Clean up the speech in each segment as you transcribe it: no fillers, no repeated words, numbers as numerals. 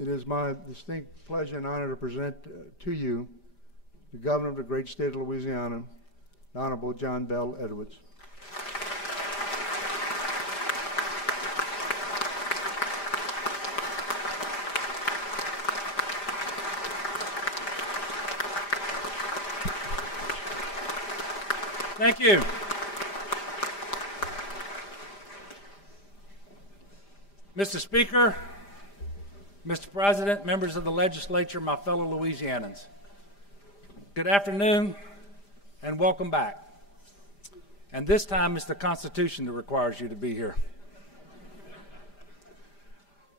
It is my distinct pleasure and honor to present to you the Governor of the great state of Louisiana, the Honorable John Bel Edwards. Thank you. Mr. Speaker, Mr. President, members of the legislature, my fellow Louisianans, good afternoon and welcome back. And this time it's the Constitution that requires you to be here.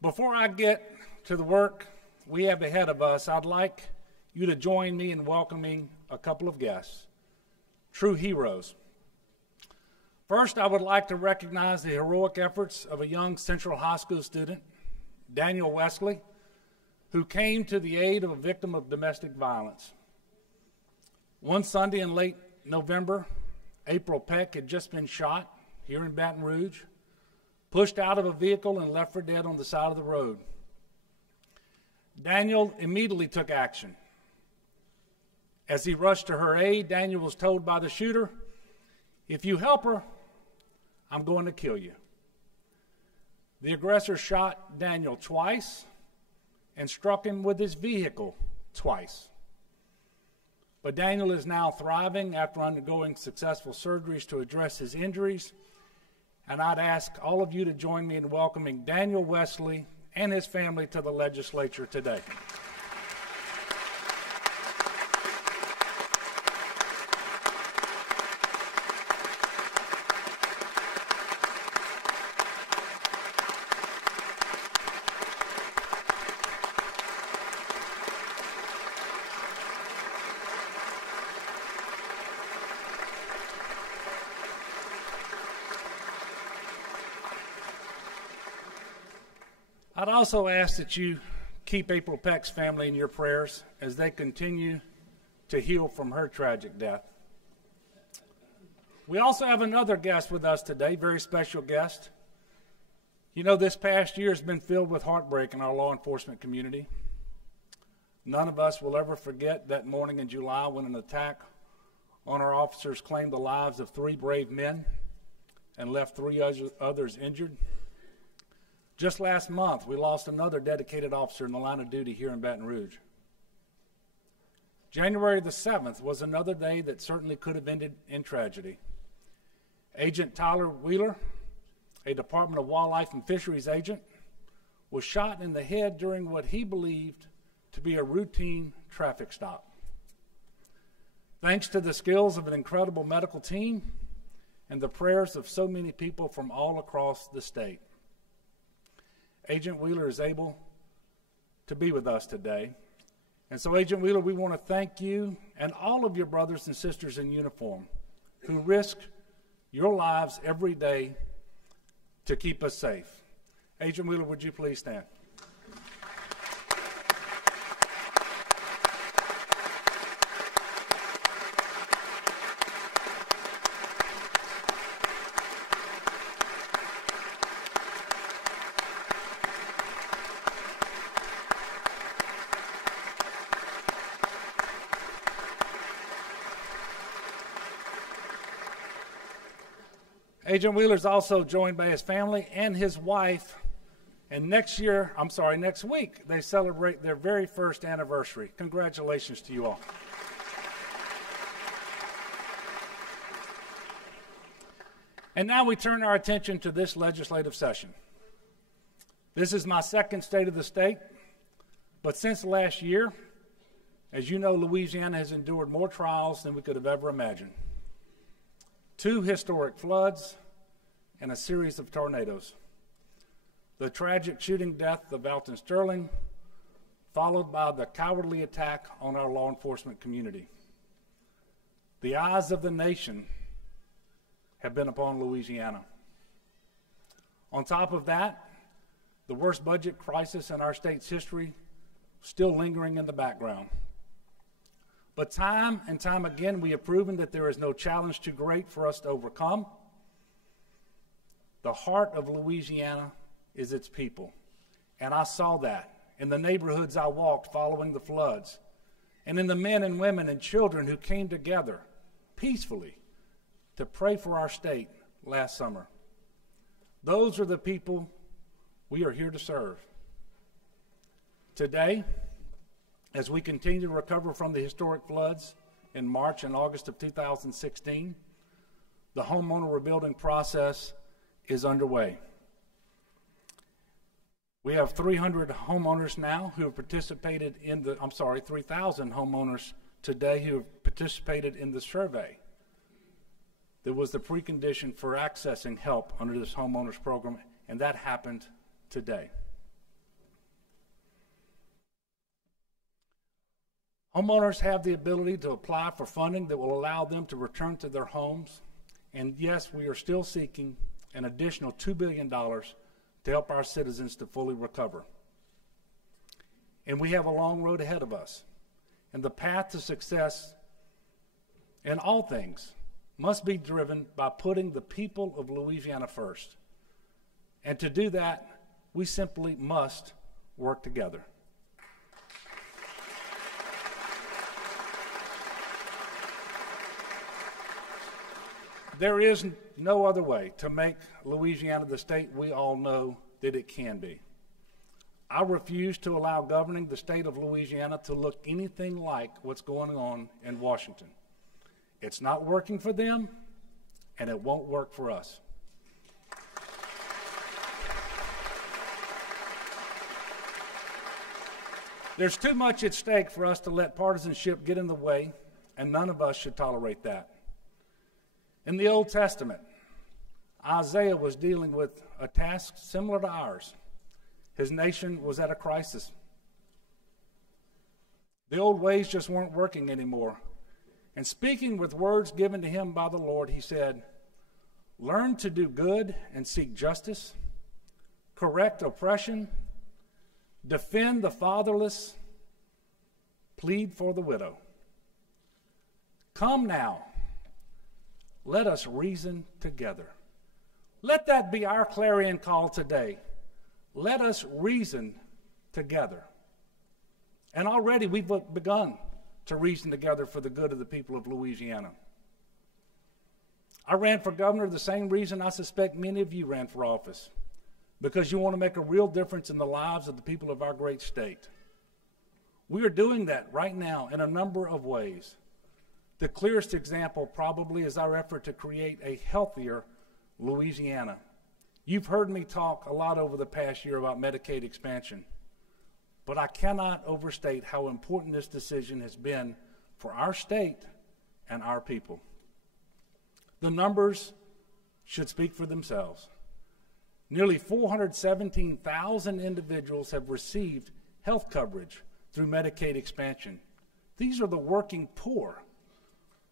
Before I get to the work we have ahead of us, I'd like you to join me in welcoming a couple of guests, true heroes. First, I would like to recognize the heroic efforts of a young Central High School student, Daniel Wesley, who came to the aid of a victim of domestic violence. One Sunday in late November, April Peck had just been shot here in Baton Rouge, pushed out of a vehicle and left for dead on the side of the road. Daniel immediately took action. As he rushed to her aid, Daniel was told by the shooter, "If you help her, I'm going to kill you." The aggressor shot Daniel twice and struck him with his vehicle twice. But Daniel is now thriving after undergoing successful surgeries to address his injuries, and I'd ask all of you to join me in welcoming Daniel Wesley and his family to the legislature today. I'd also ask that you keep April Peck's family in your prayers as they continue to heal from her tragic death. We also have another guest with us today, very special guest. You know, this past year has been filled with heartbreak in our law enforcement community. None of us will ever forget that morning in July when an attack on our officers claimed the lives of 3 brave men and left 3 others injured. Just last month, we lost another dedicated officer in the line of duty here in Baton Rouge. January the 7th was another day that certainly could have ended in tragedy. Agent Tyler Wheeler, a Department of Wildlife and Fisheries agent, was shot in the head during what he believed to be a routine traffic stop. Thanks to the skills of an incredible medical team and the prayers of so many people from all across the state, Agent Wheeler is able to be with us today. And so, Agent Wheeler, we want to thank you and all of your brothers and sisters in uniform who risk your lives every day to keep us safe. Agent Wheeler, would you please stand? Agent Wheeler is also joined by his family and his wife, and next week, they celebrate their very first anniversary. Congratulations to you all. And now we turn our attention to this legislative session. This is my second State of the State, but since last year, as you know, Louisiana has endured more trials than we could have ever imagined. 2 historic floods, and a series of tornadoes. The tragic shooting death of Alton Sterling, followed by the cowardly attack on our law enforcement community. The eyes of the nation have been upon Louisiana. On top of that, the worst budget crisis in our state's history still lingering in the background. But time and time again, we have proven that there is no challenge too great for us to overcome. The heart of Louisiana is its people, and I saw that in the neighborhoods I walked following the floods, and in the men and women and children who came together peacefully to pray for our state last summer. Those are the people we are here to serve. Today, as we continue to recover from the historic floods in March and August of 2016, the homeowner rebuilding process is underway. We have 300 homeowners now who have participated in the, 3,000 homeowners today who have participated in the survey. That was the precondition for accessing help under this homeowners program, and that happened today. Homeowners have the ability to apply for funding that will allow them to return to their homes. And yes, we are still seeking an additional $2 billion to help our citizens to fully recover. And we have a long road ahead of us. And the path to success in all things must be driven by putting the people of Louisiana first. And to do that, we simply must work together. There is no other way to make Louisiana the state we all know that it can be. I refuse to allow governing the state of Louisiana to look anything like what's going on in Washington. It's not working for them, and it won't work for us. There's too much at stake for us to let partisanship get in the way, and none of us should tolerate that. In the Old Testament, Isaiah was dealing with a task similar to ours. His nation was at a crisis. The old ways just weren't working anymore. And speaking with words given to him by the Lord, he said, "Learn to do good and seek justice, correct oppression, defend the fatherless, plead for the widow. Come now, let us reason together." Let that be our clarion call today. Let us reason together. And already we've begun to reason together for the good of the people of Louisiana. I ran for governor the same reason I suspect many of you ran for office, because you want to make a real difference in the lives of the people of our great state. We are doing that right now in a number of ways. The clearest example probably is our effort to create a healthier Louisiana. You've heard me talk a lot over the past year about Medicaid expansion, but I cannot overstate how important this decision has been for our state and our people. The numbers should speak for themselves. Nearly 417,000 individuals have received health coverage through Medicaid expansion. These are the working poor.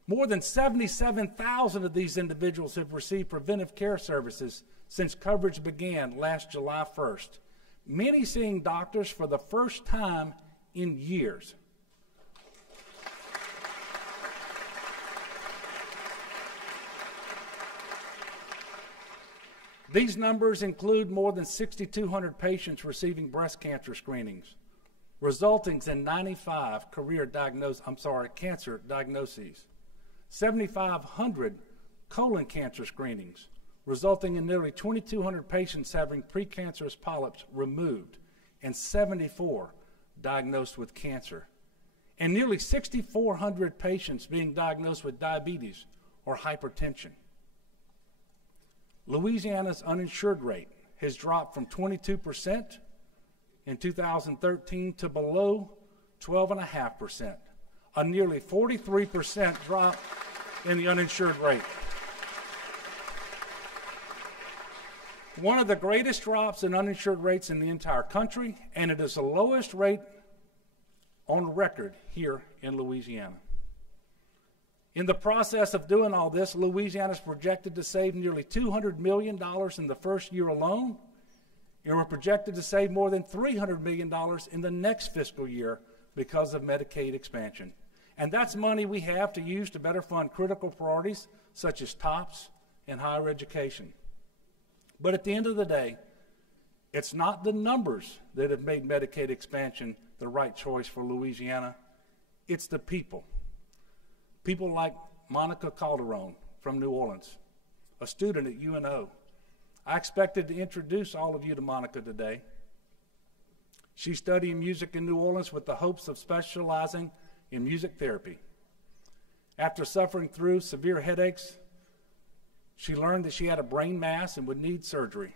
More than 77,000 of these individuals have received preventive care services since coverage began last July 1st, many seeing doctors for the first time in years. These numbers include more than 6,200 patients receiving breast cancer screenings, resulting in 95 cancer diagnoses, 7,500 colon cancer screenings, resulting in nearly 2,200 patients having precancerous polyps removed, and 74 diagnosed with cancer, and nearly 6,400 patients being diagnosed with diabetes or hypertension. Louisiana's uninsured rate has dropped from 22% in 2013 to below 12.5%, a nearly 43% drop in the uninsured rate. One of the greatest drops in uninsured rates in the entire country, and it is the lowest rate on record here in Louisiana. In the process of doing all this, Louisiana is projected to save nearly $200 million in the first year alone, and we're projected to save more than $300 million in the next fiscal year because of Medicaid expansion. And that's money we have to use to better fund critical priorities such as TOPS and higher education. But at the end of the day, It's not the numbers that have made Medicaid expansion the right choice for Louisiana. It's the people. People like Monica Calderon from New Orleans, a student at UNO. I expected to introduce all of you to Monica today. She's studying music in New Orleans with the hopes of specializing in music therapy. After suffering through severe headaches, she learned that she had a brain mass and would need surgery.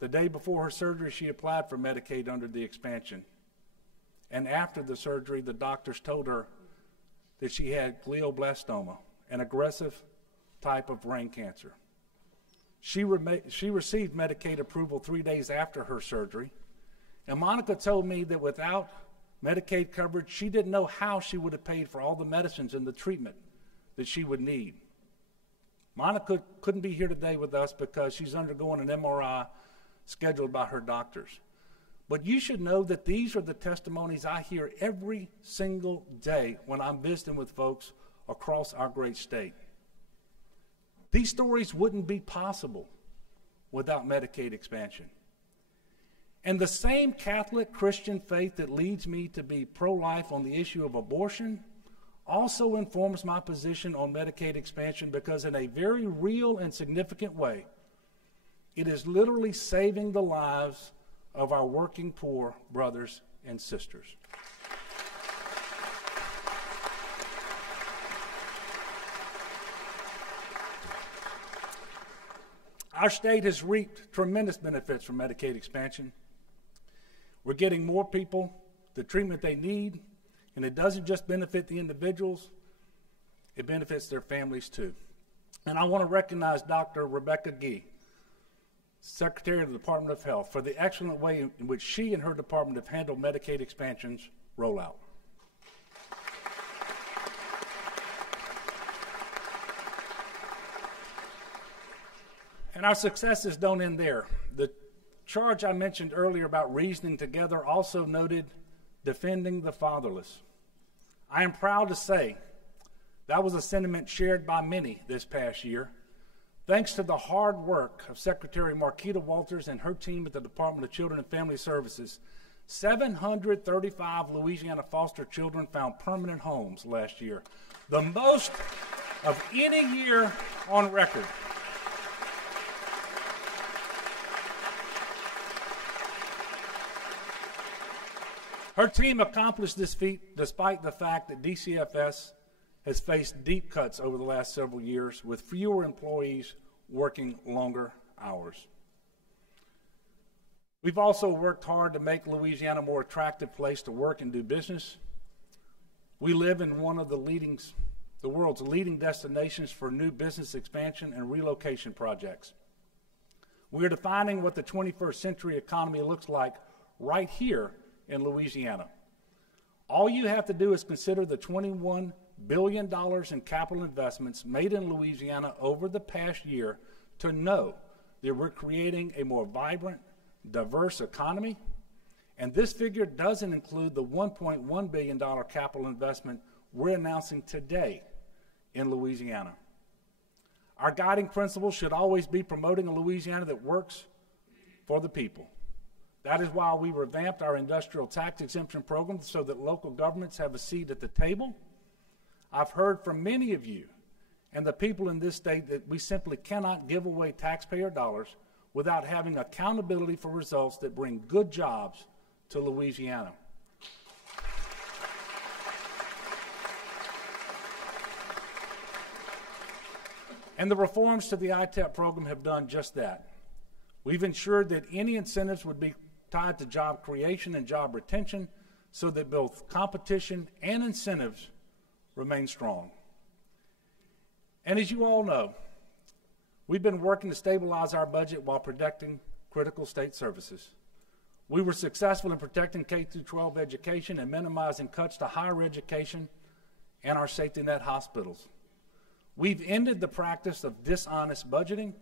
The day before her surgery, she applied for Medicaid under the expansion. And after the surgery, the doctors told her that she had glioblastoma, an aggressive type of brain cancer. She received Medicaid approval 3 days after her surgery. And Monica told me that without Medicaid coverage, she didn't know how she would have paid for all the medicines and the treatment that she would need. Monica couldn't be here today with us because she's undergoing an MRI scheduled by her doctors. But you should know that these are the testimonies I hear every single day when I'm visiting with folks across our great state. These stories wouldn't be possible without Medicaid expansion. And the same Catholic Christian faith that leads me to be pro-life on the issue of abortion also informs my position on Medicaid expansion, because in a very real and significant way, it is literally saving the lives of our working poor brothers and sisters. Our state has reaped tremendous benefits from Medicaid expansion. We're getting more people the treatment they need, and it doesn't just benefit the individuals, it benefits their families too. And I want to recognize Dr. Rebecca Gee, Secretary of the Department of Health, for the excellent way in which she and her department have handled Medicaid expansion's rollout. And our successes don't end there. The charge I mentioned earlier about reasoning together also noted defending the fatherless. I am proud to say that was a sentiment shared by many this past year, thanks to the hard work of Secretary Marquita Walters and her team at the Department of Children and Family Services. 735 Louisiana foster children found permanent homes last year, the most of any year on record. Her team accomplished this feat despite the fact that DCFS has faced deep cuts over the last several years, with fewer employees working longer hours. We've also worked hard to make Louisiana a more attractive place to work and do business. We live in one of the world's leading destinations for new business expansion and relocation projects. We're defining what the 21st century economy looks like right here in Louisiana. All you have to do is consider the $21 billion in capital investments made in Louisiana over the past year to know that we're creating a more vibrant, diverse economy. And this figure doesn't include the $1.1 billion capital investment we're announcing today in Louisiana. Our guiding principle should always be promoting a Louisiana that works for the people. That is why we revamped our industrial tax exemption program so that local governments have a seat at the table. I've heard from many of you and the people in this state that we simply cannot give away taxpayer dollars without having accountability for results that bring good jobs to Louisiana. And the reforms to the ITEP program have done just that. We've ensured that any incentives would be tied to job creation and job retention so that both competition and incentives remain strong. And as you all know, we've been working to stabilize our budget while protecting critical state services. We were successful in protecting K-12 education and minimizing cuts to higher education and our safety net hospitals. We've ended the practice of dishonest budgeting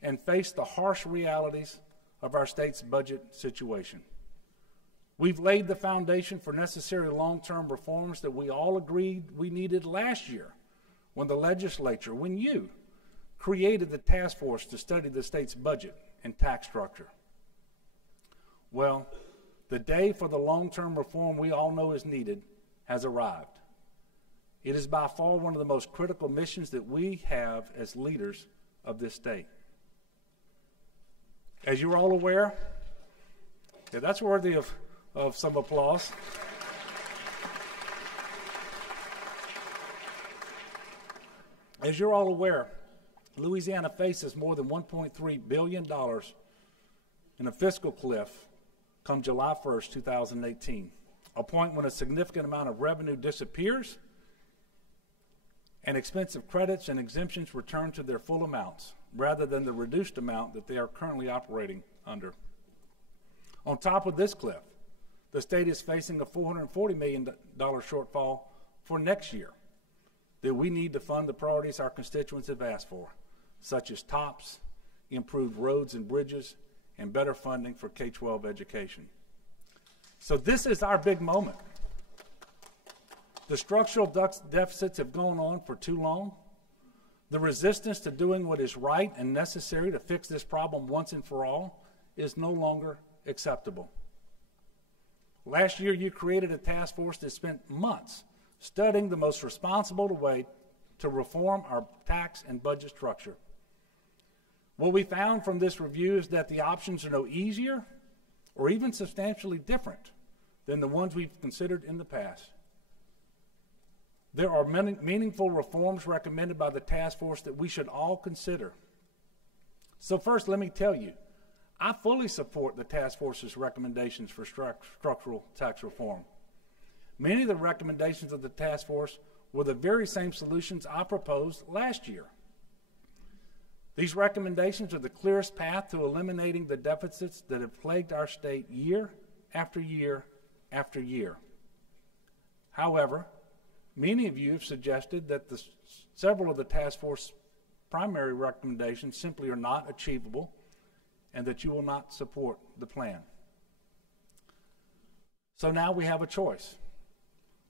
and faced the harsh realities of our state's budget situation. We've laid the foundation for necessary long-term reforms that we all agreed we needed last year when the legislature, when you created the task force to study the state's budget and tax structure. Well, the day for the long-term reform we all know is needed has arrived. It is by far one of the most critical missions that we have as leaders of this state. As you're all aware, yeah, that's worthy of some applause. As you're all aware, Louisiana faces more than $1.3 billion in a fiscal cliff come July 1st, 2018, a point when a significant amount of revenue disappears and expensive credits and exemptions return to their full amounts rather than the reduced amount that they are currently operating under. On top of this cliff, the state is facing a $440 million shortfall for next year that we need to fund the priorities our constituents have asked for, such as TOPS, improved roads and bridges, and better funding for K-12 education. So this is our big moment. The structural deficits have gone on for too long. The resistance to doing what is right and necessary to fix this problem once and for all is no longer acceptable. Last year, you created a task force that spent months studying the most responsible way to reform our tax and budget structure. What we found from this review is that the options are no easier or even substantially different than the ones we've considered in the past. There are many meaningful reforms recommended by the task force that we should all consider. So first, let me tell you, I fully support the task force's recommendations for structural tax reform. Many of the recommendations of the task force were the very same solutions I proposed last year. These recommendations are the clearest path to eliminating the deficits that have plagued our state year after year after year. However, many of you have suggested that several of the task force primary recommendations simply are not achievable and that you will not support the plan. So now we have a choice.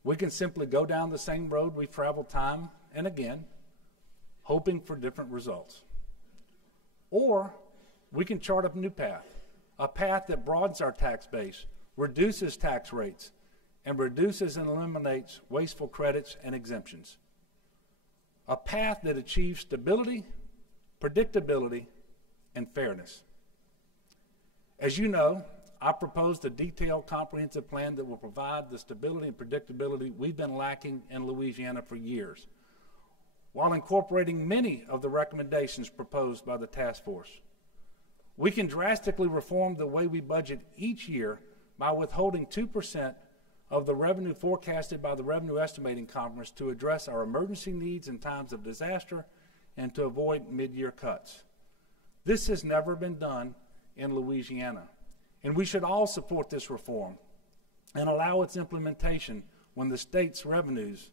We can simply go down the same road we've traveled time and again, hoping for different results. Or we can chart a new path, a path that broadens our tax base, reduces tax rates, and reduces and eliminates wasteful credits and exemptions. A path that achieves stability, predictability, and fairness. As you know, I proposed a detailed, comprehensive plan that will provide the stability and predictability we've been lacking in Louisiana for years, while incorporating many of the recommendations proposed by the task force. We can drastically reform the way we budget each year by withholding 2% of the revenue forecasted by the Revenue Estimating Conference to address our emergency needs in times of disaster and to avoid mid-year cuts. This has never been done in Louisiana, and we should all support this reform and allow its implementation when the state's revenues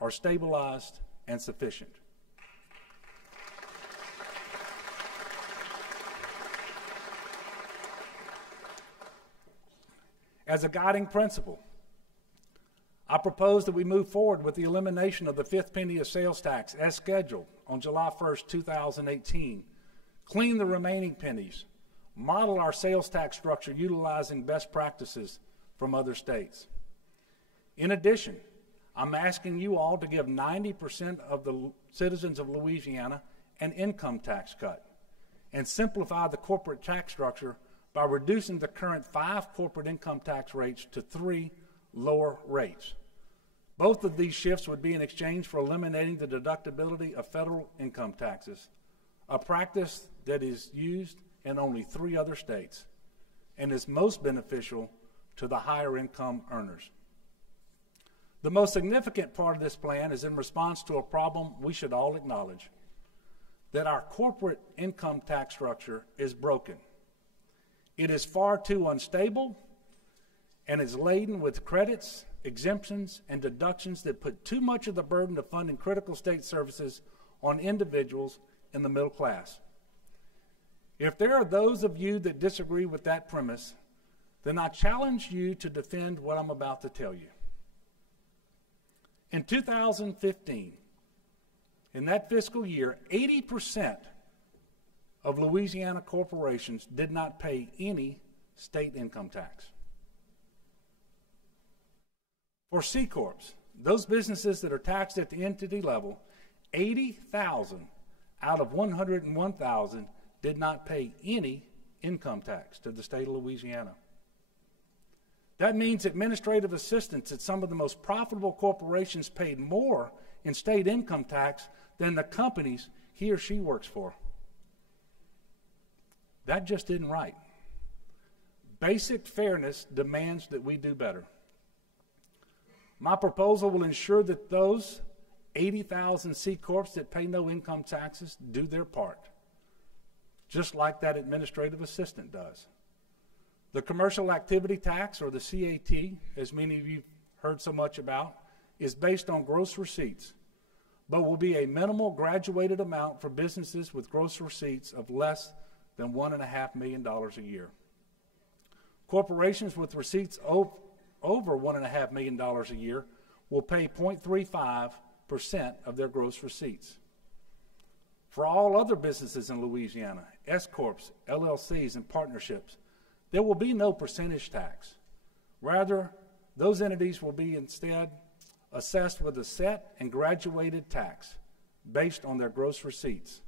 are stabilized and sufficient. As a guiding principle, I propose that we move forward with the elimination of the fifth penny of sales tax as scheduled on July 1st, 2018, clean the remaining pennies, model our sales tax structure utilizing best practices from other states. In addition, I'm asking you all to give 90% of the citizens of Louisiana an income tax cut and simplify the corporate tax structure by reducing the current 5 corporate income tax rates to 3 lower rates. Both of these shifts would be in exchange for eliminating the deductibility of federal income taxes, a practice that is used in only 3 other states and is most beneficial to the higher income earners. The most significant part of this plan is in response to a problem we should all acknowledge, that our corporate income tax structure is broken. It is far too unstable and is laden with credits, exemptions, and deductions that put too much of the burden of funding critical state services on individuals in the middle class. If there are those of you that disagree with that premise, then I challenge you to defend what I'm about to tell you. In 2015, in that fiscal year, 80% of Louisiana corporations did not pay any state income tax. For C Corps, those businesses that are taxed at the entity level, 80,000 out of 101,000 did not pay any income tax to the state of Louisiana. That means administrative assistants at some of the most profitable corporations paid more in state income tax than the companies he or she works for. That just isn't right. Basic fairness demands that we do better. My proposal will ensure that those 80,000 C Corps that pay no income taxes do their part, just like that administrative assistant does. The commercial activity tax, or the CAT, as many of you heard so much about, is based on gross receipts, but will be a minimal graduated amount for businesses with gross receipts of less than $1.5 million a year. Corporations with receipts over $1.5 million a year will pay 0.35% of their gross receipts. For all other businesses in Louisiana, S Corps, LLCs, and partnerships, there will be no percentage tax. Rather, those entities will be instead assessed with a set and graduated tax based on their gross receipts.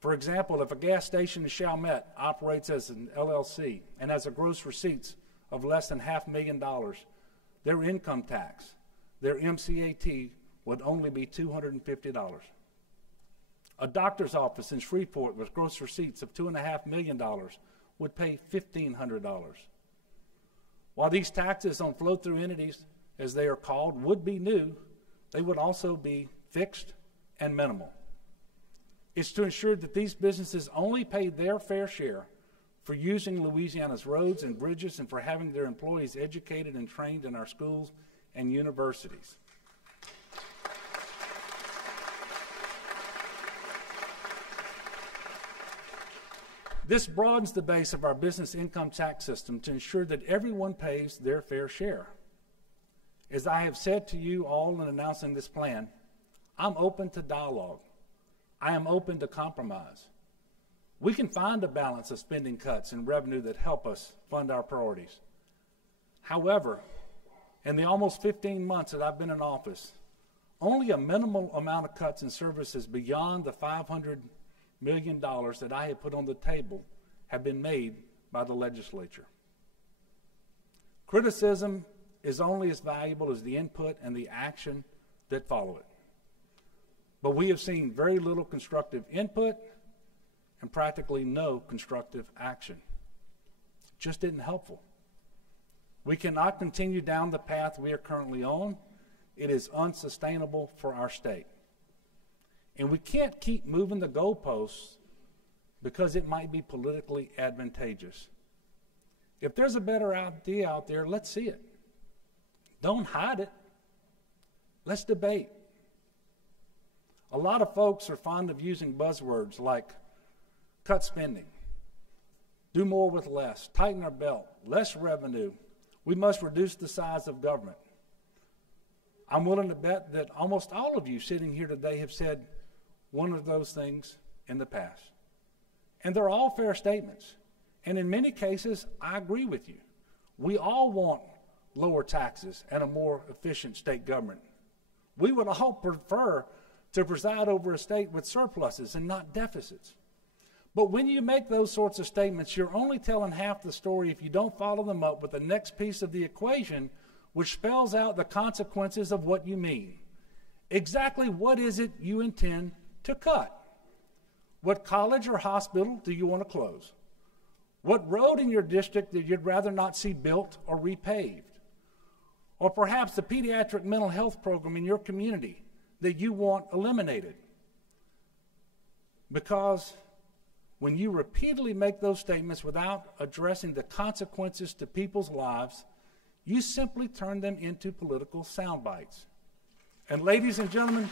For example, if a gas station in Chalmette operates as an LLC and has a gross receipts of less than $500,000, their income tax, their MCAT, would only be $250. A doctor's office in Shreveport with gross receipts of $2.5 million would pay $1,500. While these taxes on flow-through entities, as they are called, would be new, they would also be fixed and minimal. It's to ensure that these businesses only pay their fair share for using Louisiana's roads and bridges and for having their employees educated and trained in our schools and universities. This broadens the base of our business income tax system to ensure that everyone pays their fair share. As I have said to you all in announcing this plan, I'm open to dialogue. I am open to compromise. We can find a balance of spending cuts and revenue that help us fund our priorities. However, in the almost 15 months that I've been in office, only a minimal amount of cuts in services beyond the $500 million that I have put on the table have been made by the legislature. Criticism is only as valuable as the input and the action that follow it. But we have seen very little constructive input and practically no constructive action. Just isn't helpful. We cannot continue down the path we are currently on. It is unsustainable for our state. And we can't keep moving the goalposts because it might be politically advantageous. If there's a better idea out there, let's see it. Don't hide it. Let's debate. A lot of folks are fond of using buzzwords like cut spending, do more with less, tighten our belt, less revenue, we must reduce the size of government. I'm willing to bet that almost all of you sitting here today have said one of those things in the past. And they're all fair statements. And in many cases, I agree with you. We all want lower taxes and a more efficient state government. We would all prefer to preside over a state with surpluses and not deficits. But when you make those sorts of statements, you're only telling half the story if you don't follow them up with the next piece of the equation, which spells out the consequences of what you mean. Exactly what is it you intend to cut? What college or hospital do you want to close? What road in your district that you'd rather not see built or repaved? Or perhaps the pediatric mental health program in your community that you want eliminated? Because when you repeatedly make those statements without addressing the consequences to people's lives, you simply turn them into political sound bites. And ladies and gentlemen,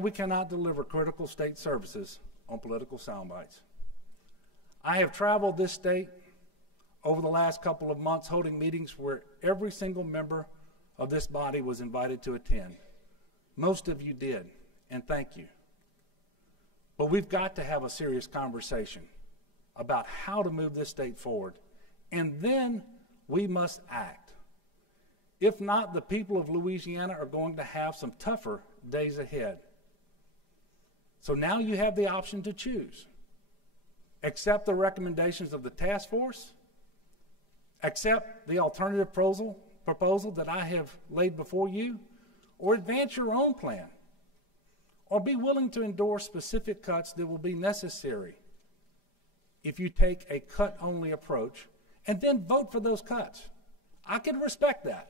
we cannot deliver critical state services on political sound bites. I have traveled this state over the last couple of months holding meetings where every single member of this body was invited to attend. Most of you did, and thank you. But we've got to have a serious conversation about how to move this state forward, and then we must act. If not, the people of Louisiana are going to have some tougher days ahead. So now you have the option to choose. Accept the recommendations of the task force, accept the alternative proposal that I have laid before you, or advance your own plan, or be willing to endorse specific cuts that will be necessary if you take a cut-only approach, and then vote for those cuts. I can respect that.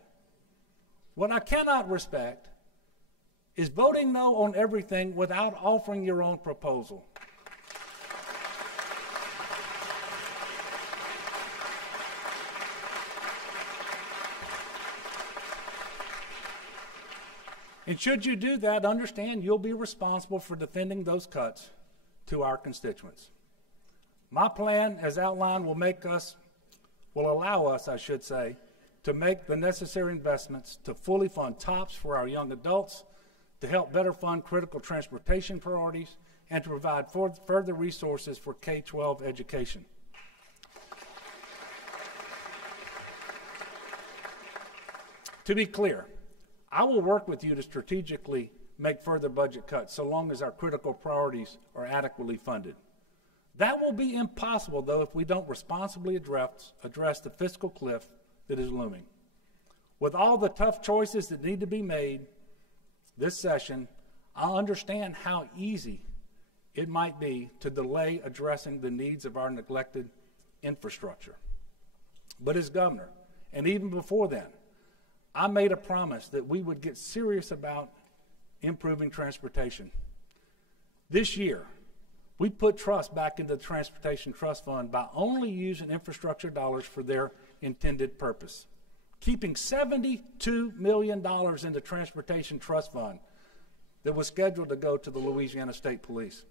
What I cannot respect is voting no on everything without offering your own proposal. And should you do that, understand you'll be responsible for defending those cuts to our constituents. My plan, as outlined, will allow us, to make the necessary investments to fully fund TOPS for our young adults, to help better fund critical transportation priorities, and to provide further resources for K-12 education. To be clear, I will work with you to strategically make further budget cuts so long as our critical priorities are adequately funded. That will be impossible, though, if we don't responsibly address the fiscal cliff that is looming. With all the tough choices that need to be made this session, I understand how easy it might be to delay addressing the needs of our neglected infrastructure. But as governor, and even before then, I made a promise that we would get serious about improving transportation. This year, we put trust back into the Transportation Trust Fund by only using infrastructure dollars for their intended purpose, keeping $72 million in the Transportation Trust Fund that was scheduled to go to the Louisiana State Police.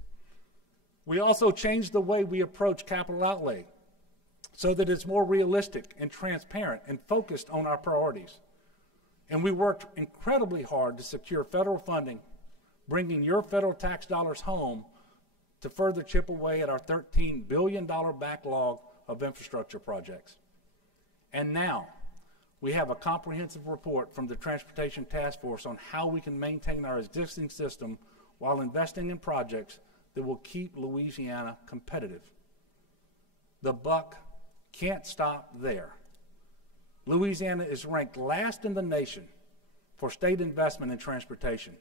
We also changed the way we approach capital outlay so that it's more realistic and transparent and focused on our priorities. And we worked incredibly hard to secure federal funding, bringing your federal tax dollars home to further chip away at our $13 billion backlog of infrastructure projects. And now, we have a comprehensive report from the Transportation Task Force on how we can maintain our existing system while investing in projects that will keep Louisiana competitive. The buck can't stop there. Louisiana is ranked last in the nation for state investment in transportation.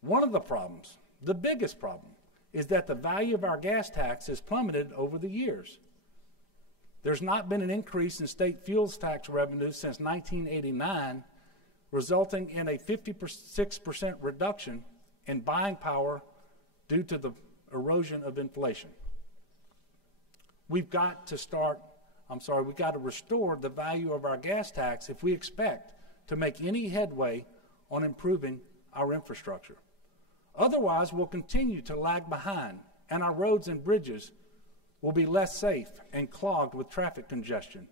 One of the problems, the biggest problem, is that the value of our gas tax has plummeted over the years. There's not been an increase in state fuels tax revenue since 1989, resulting in a 56% reduction in buying power due to the erosion of inflation. We've got to restore the value of our gas tax if we expect to make any headway on improving our infrastructure. Otherwise, we'll continue to lag behind, and our roads and bridges will be less safe and clogged with traffic congestion.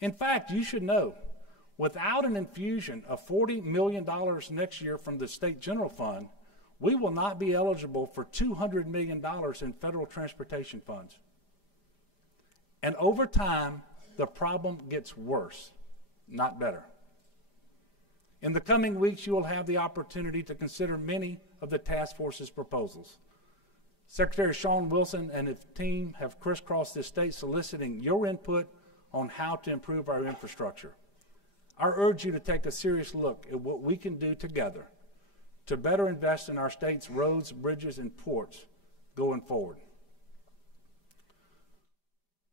In fact, you should know, without an infusion of $40 million next year from the State General Fund, we will not be eligible for $200 million in federal transportation funds. And over time, the problem gets worse, not better. In the coming weeks, you will have the opportunity to consider many of the task force's proposals. Secretary Sean Wilson and his team have crisscrossed this state soliciting your input on how to improve our infrastructure. I urge you to take a serious look at what we can do together to better invest in our state's roads, bridges, and ports going forward.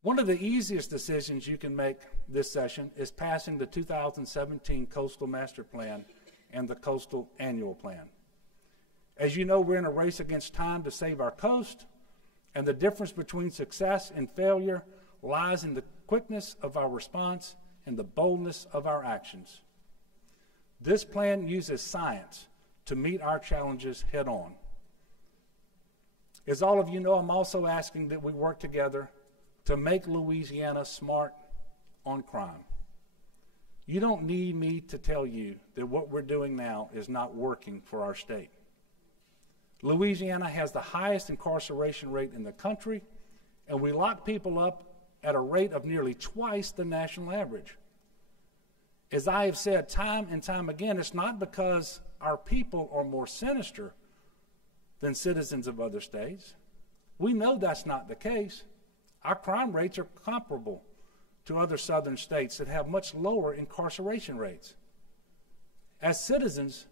One of the easiest decisions you can make this session is passing the 2017 Coastal Master Plan and the Coastal Annual Plan. As you know, we're in a race against time to save our coast, and the difference between success and failure lies in the quickness of our response and the boldness of our actions. This plan uses science to meet our challenges head on. As all of you know, I'm also asking that we work together to make Louisiana smart on crime. You don't need me to tell you that what we're doing now is not working for our state. Louisiana has the highest incarceration rate in the country, and we lock people up at a rate of nearly twice the national average. As I have said time and time again, it's not because our people are more sinister than citizens of other states. We know that's not the case. Our crime rates are comparable to other southern states that have much lower incarceration rates. As citizens,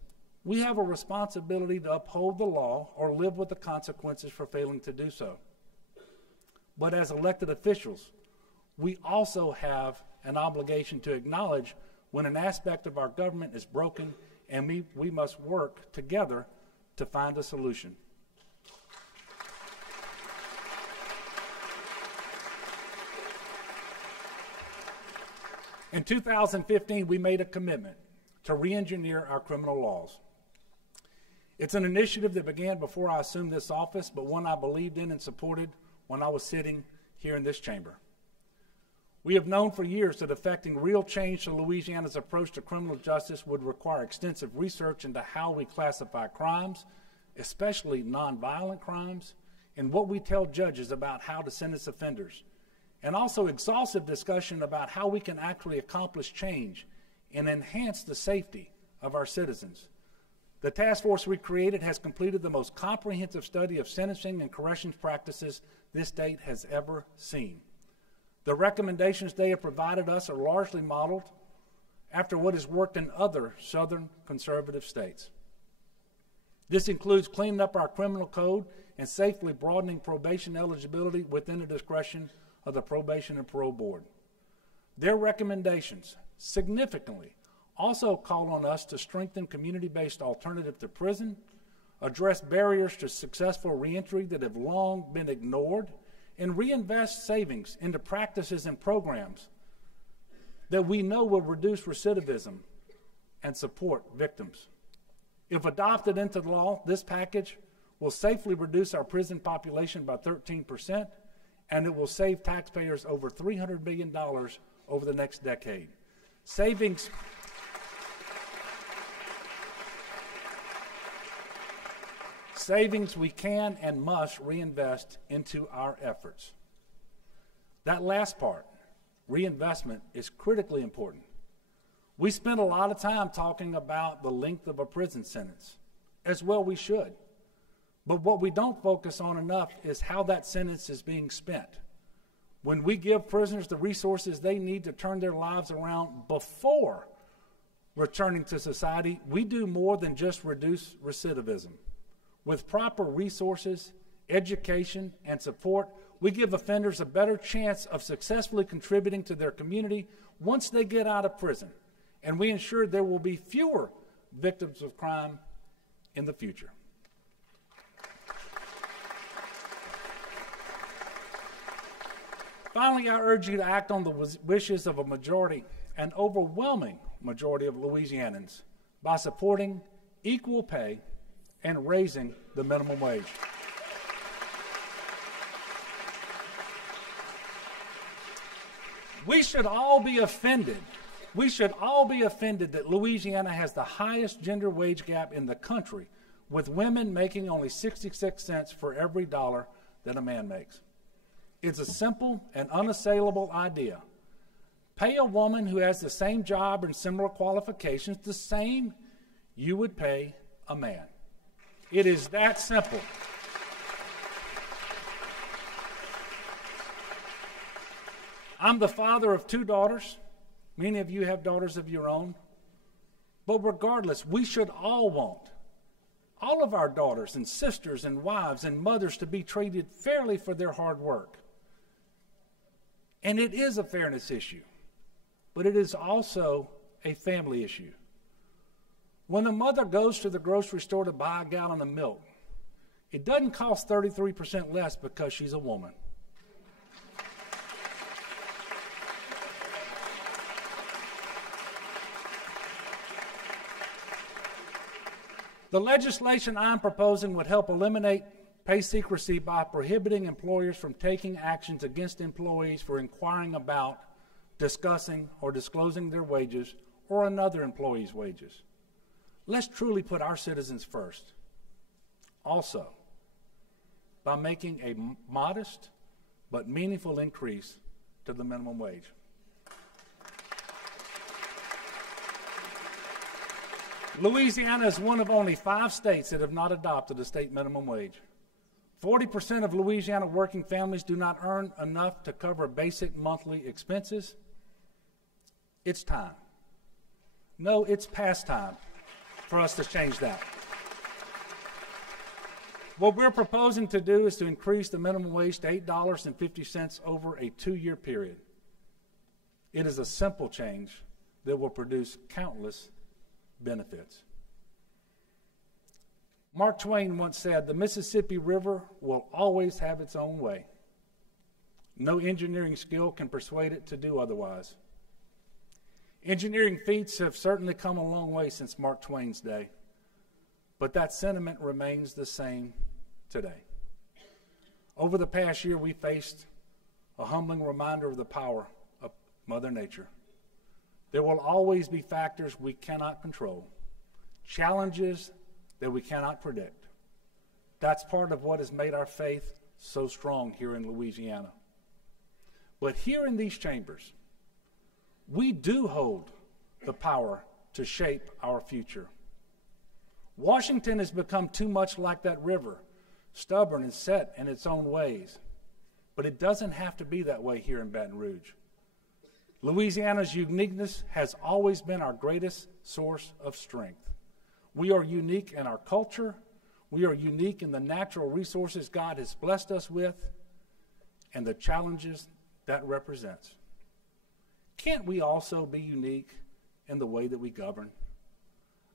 we have a responsibility to uphold the law or live with the consequences for failing to do so. But as elected officials, we also have an obligation to acknowledge when an aspect of our government is broken, and we must work together to find a solution. In 2015, we made a commitment to re-engineer our criminal laws. It's an initiative that began before I assumed this office, but one I believed in and supported when I was sitting here in this chamber. We have known for years that effecting real change to Louisiana's approach to criminal justice would require extensive research into how we classify crimes, especially nonviolent crimes, and what we tell judges about how to sentence offenders, and also exhaustive discussion about how we can actually accomplish change and enhance the safety of our citizens. The task force we created has completed the most comprehensive study of sentencing and corrections practices this state has ever seen. The recommendations they have provided us are largely modeled after what has worked in other southern conservative states. This includes cleaning up our criminal code and safely broadening probation eligibility within the discretion of the Probation and Parole Board. Their recommendations significantly also call on us to strengthen community-based alternative to prison, address barriers to successful reentry that have long been ignored, and reinvest savings into practices and programs that we know will reduce recidivism and support victims. If adopted into the law, this package will safely reduce our prison population by 13%, and it will save taxpayers over $300 billion over the next decade. Savings we can and must reinvest into our efforts. That last part, reinvestment, is critically important. We spend a lot of time talking about the length of a prison sentence. As well we should. But what we don't focus on enough is how that sentence is being spent. When we give prisoners the resources they need to turn their lives around before returning to society, we do more than just reduce recidivism. With proper resources, education, and support, we give offenders a better chance of successfully contributing to their community once they get out of prison, and we ensure there will be fewer victims of crime in the future. Finally, I urge you to act on the wishes of a majority, an overwhelming majority of Louisianans, by supporting equal pay and raising the minimum wage. We should all be offended. We should all be offended that Louisiana has the highest gender wage gap in the country, with women making only 66 cents for every dollar that a man makes. It's a simple and unassailable idea. Pay a woman who has the same job and similar qualifications the same you would pay a man. It is that simple. I'm the father of 2 daughters. Many of you have daughters of your own. But regardless, we should all want all of our daughters and sisters and wives and mothers to be treated fairly for their hard work. And it is a fairness issue, but it is also a family issue. When a mother goes to the grocery store to buy a gallon of milk, it doesn't cost 33% less because she's a woman. The legislation I'm proposing would help eliminate pay secrecy by prohibiting employers from taking actions against employees for inquiring about, discussing, or disclosing their wages or another employee's wages. Let's truly put our citizens first. Also, by making a modest but meaningful increase to the minimum wage. Louisiana is one of only 5 states that have not adopted a state minimum wage. 40% of Louisiana working families do not earn enough to cover basic monthly expenses. It's time. No, it's past time for us to change that. What we're proposing to do is to increase the minimum wage to $8.50 over a 2-year period. It is a simple change that will produce countless benefits. Mark Twain once said, "The Mississippi River will always have its own way. No engineering skill can persuade it to do otherwise." Engineering feats have certainly come a long way since Mark Twain's day, but that sentiment remains the same today. Over the past year, we faced a humbling reminder of the power of Mother Nature. There will always be factors we cannot control, challenges that we cannot predict. That's part of what has made our faith so strong here in Louisiana. But here in these chambers, we do hold the power to shape our future. Washington has become too much like that river, stubborn and set in its own ways. But it doesn't have to be that way here in Baton Rouge. Louisiana's uniqueness has always been our greatest source of strength. We are unique in our culture. We are unique in the natural resources God has blessed us with and the challenges that represents. Can't we also be unique in the way that we govern?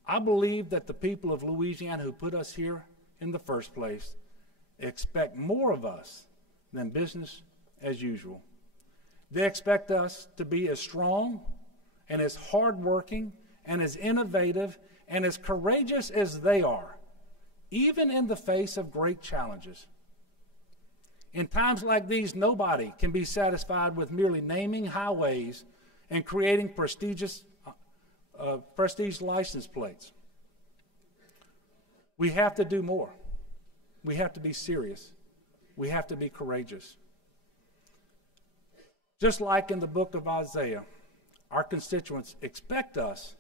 I believe that the people of Louisiana who put us here in the first place expect more of us than business as usual. They expect us to be as strong and as hardworking and as innovative and as courageous as they are, even in the face of great challenges. In times like these, nobody can be satisfied with merely naming highways and creating prestige license plates. We have to do more. We have to be serious. We have to be courageous. Just like in the book of Isaiah, our constituents expect us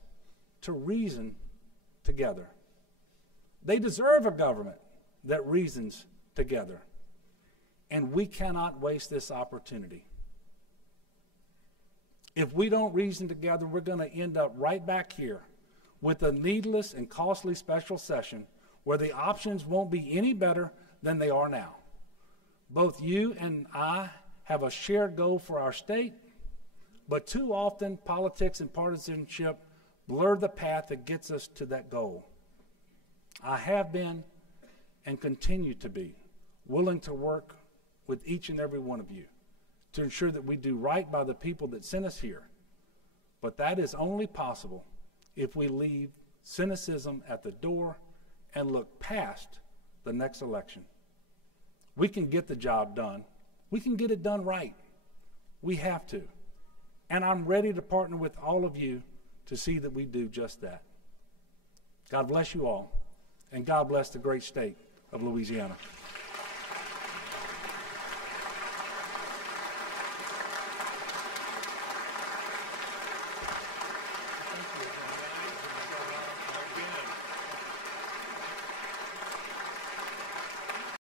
to reason together. They deserve a government that reasons together. And we cannot waste this opportunity. If we don't reason together, we're going to end up right back here with a needless and costly special session where the options won't be any better than they are now. Both you and I have a shared goal for our state, but too often politics and partisanship blur the path that gets us to that goal. I have been and continue to be willing to work with each and every one of you to ensure that we do right by the people that sent us here. But that is only possible if we leave cynicism at the door and look past the next election. We can get the job done. We can get it done right. We have to. And I'm ready to partner with all of you to see that we do just that. God bless you all, and God bless the great state of Louisiana.